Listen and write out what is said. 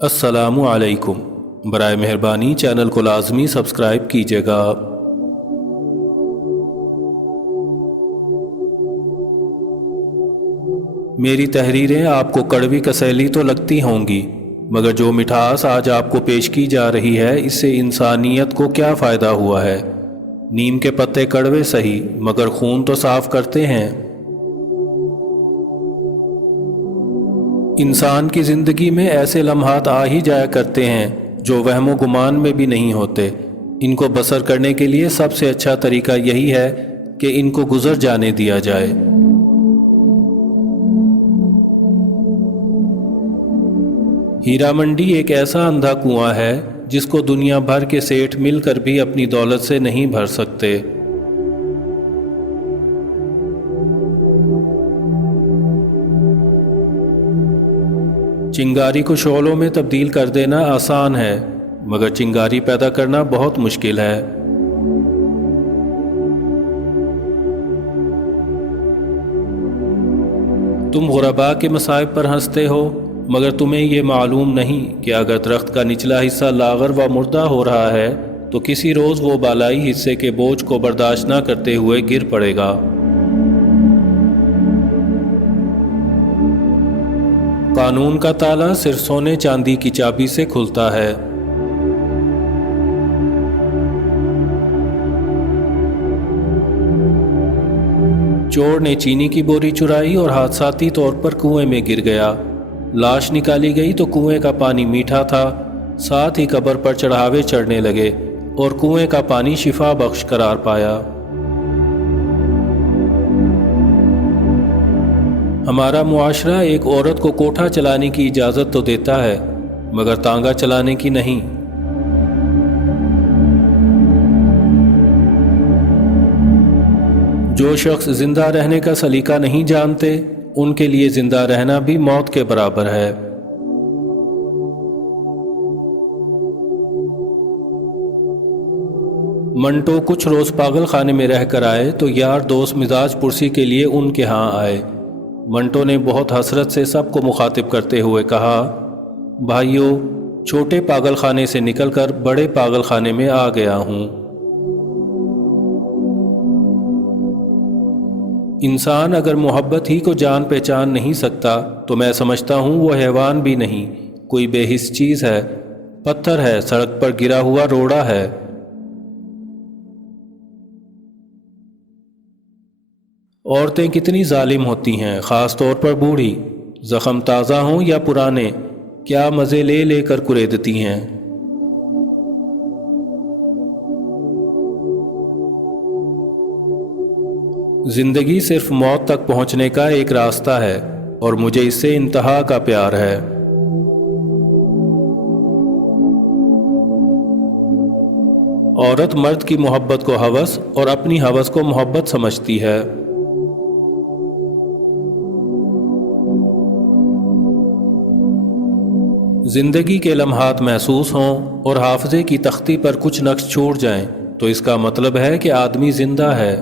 السلام علیکم۔ برائے مہربانی چینل کو لازمی سبسکرائب کیجیے گا۔ میری تحریریں آپ کو کڑوی کسیلی تو لگتی ہوں گی، مگر جو مٹھاس آج آپ کو پیش کی جا رہی ہے اس سے انسانیت کو کیا فائدہ ہوا ہے؟ نیم کے پتے کڑوے سہی مگر خون تو صاف کرتے ہیں۔ انسان کی زندگی میں ایسے لمحات آ ہی جایا کرتے ہیں جو وہم و گمان میں بھی نہیں ہوتے۔ ان کو بسر کرنے کے لیے سب سے اچھا طریقہ یہی ہے کہ ان کو گزر جانے دیا جائے۔ ہیرا منڈی ایک ایسا اندھا کنواں ہے جس کو دنیا بھر کے سیٹھ مل کر بھی اپنی دولت سے نہیں بھر سکتے۔ چنگاری کو شعلوں میں تبدیل کر دینا آسان ہے، مگر چنگاری پیدا کرنا بہت مشکل ہے۔ تم غرباء کے مصائب پر ہنستے ہو، مگر تمہیں یہ معلوم نہیں کہ اگر درخت کا نچلا حصہ لاغر و مردہ ہو رہا ہے تو کسی روز وہ بالائی حصے کے بوجھ کو برداشت نہ کرتے ہوئے گر پڑے گا۔ قانون کا تالا صرف سونے چاندی کی چابی سے کھلتا ہے۔ چور نے چینی کی بوری چرائی اور حادثاتی طور پر کنویں میں گر گیا۔ لاش نکالی گئی تو کنویں کا پانی میٹھا تھا، ساتھ ہی قبر پر چڑھاوے چڑھنے لگے اور کنویں کا پانی شفا بخش قرار پایا۔ ہمارا معاشرہ ایک عورت کو کوٹھا چلانے کی اجازت تو دیتا ہے، مگر تانگا چلانے کی نہیں۔ جو شخص زندہ رہنے کا سلیقہ نہیں جانتے ان کے لیے زندہ رہنا بھی موت کے برابر ہے۔ منٹو کچھ روز پاگل خانے میں رہ کر آئے تو یار دوست مزاج پرسی کے لیے ان کے ہاں آئے۔ منٹو نے بہت حسرت سے سب کو مخاطب کرتے ہوئے کہا، بھائیو، چھوٹے پاگل خانے سے نکل کر بڑے پاگل خانے میں آ گیا ہوں۔ انسان اگر محبت ہی کو جان پہچان نہیں سکتا تو میں سمجھتا ہوں وہ حیوان بھی نہیں، کوئی بے حس چیز ہے، پتھر ہے، سڑک پر گرا ہوا روڑا ہے۔ عورتیں کتنی ظالم ہوتی ہیں، خاص طور پر بوڑھی، زخم تازہ ہوں یا پرانے، کیا مزے لے لے کر کریدتی ہیں۔ زندگی صرف موت تک پہنچنے کا ایک راستہ ہے اور مجھے اس سے انتہا کا پیار ہے۔ عورت مرد کی محبت کو ہوس اور اپنی ہوس کو محبت سمجھتی ہے۔ زندگی کے لمحات محسوس ہوں اور حافظے کی تختی پر کچھ نقش چھوٹ جائیں تو اس کا مطلب ہے کہ آدمی زندہ ہے۔